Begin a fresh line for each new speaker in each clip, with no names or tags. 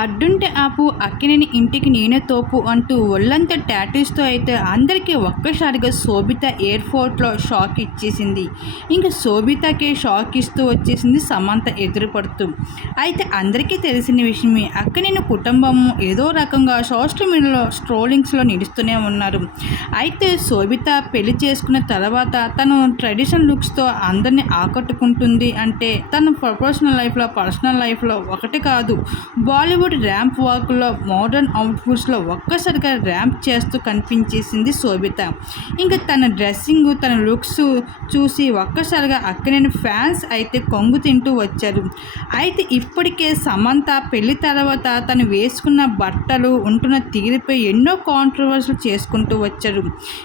అడ్డుంటే ఆపు అక్కినేని ఇంటికి నేనే తోపు అంటూ ఒళ్ళంతా టాటూస్తో అయితే అందరికీ ఒక్కసారిగా శోభిత ఎయిర్పోర్ట్లో షాక్ ఇచ్చేసింది. ఇంకా శోభితకే షాక్ ఇస్తూ వచ్చేసింది సమంత ఎదురుపడుతూ. అయితే అందరికీ తెలిసిన విషయమే అక్కినేని కుటుంబం ఏదో రకంగా సోషల్ మీడియాలో స్ట్రోలింగ్స్లో నిలుస్తూనే ఉన్నారు. అయితే శోభిత పెళ్ళి చేసుకున్న తర్వాత తను ట్రెడిషనల్ లుక్స్తో అందరినీ ఆకట్టుకుంటుంది అంటే తన ప్రొఫెషనల్ లైఫ్లో పర్సనల్ లైఫ్లో ఒకటి కాదు బాలీవుడ్ ర్యాంప్ వాక్లో మోడర్న్ అవుట్ఫుట్స్లో ఒక్కసారిగా ర్యాంప్ చేస్తూ కనిపించేసింది శోభిత. ఇంకా తన డ్రెస్సింగ్ తన లుక్స్ చూసి ఒక్కసారిగా అక్కడైన ఫ్యాన్స్ అయితే కొంగు తింటూ వచ్చారు. అయితే ఇప్పటికే సమంత పెళ్ళి తర్వాత తను వేసుకున్న బట్టలు ఉంటున్న తీరుపై ఎన్నో కాంట్రవర్సీలు చేసుకుంటూ వచ్చారు.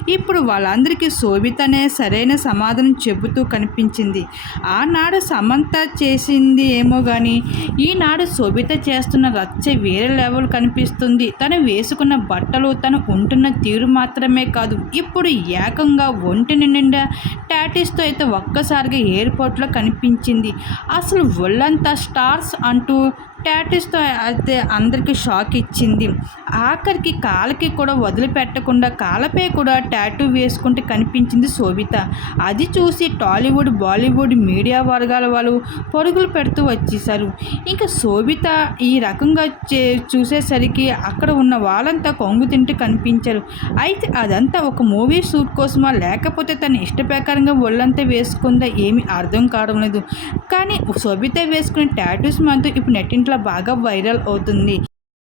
ఇప్పుడు వాళ్ళందరికీ శోభితనే సరైన సమాధానం చెబుతూ కనిపించింది. ఆనాడు సమంత చేసింది ఏమో కానీ ఈనాడు శోభిత చేస్తున్న రచ్చ వేరే లెవెల్ కనిపిస్తుంది. తను వేసుకున్న బట్టలు తను ఉంటున్న తీరు మాత్రమే కాదు ఇప్పుడు ఏకంగా ఒంటిని నిండా టాటూస్తో అయితే ఒక్కసారిగా ఎయిర్పోర్ట్లో కనిపించింది. అసలు ఒళ్ళంతా స్టార్స్ అంటూ టాటిస్తో అయితే అందరికీ షాక్ ఇచ్చింది. ఆఖరికి కాళ్ళకి కూడా వదిలిపెట్టకుండా కాళ్ళపై కూడా టాటూ వేసుకుంటే కనిపించింది శోభిత. అది చూసి టాలీవుడ్ బాలీవుడ్ మీడియా వర్గాల వాళ్ళు పరుగులు పెడుతూ వచ్చేసారు ఇంకా శోభిత ఈ రకంగా చే చూసేసరికి అక్కడ ఉన్న వాళ్ళంతా కొంగు తింటూ కనిపించారు. అయితే అదంతా ఒక మూవీ షూట్ కోసమా లేకపోతే తన ఇష్ట ప్రకారంగా ఒళ్ళంతా వేసుకుందా ఏమీ అర్థం కావడం లేదు. కానీ శోభిత వేసుకునే టాటూస్ మాత్రం ఇప్పుడు నెట్టింట్లో బాగా వైరల్ అవుతుంది.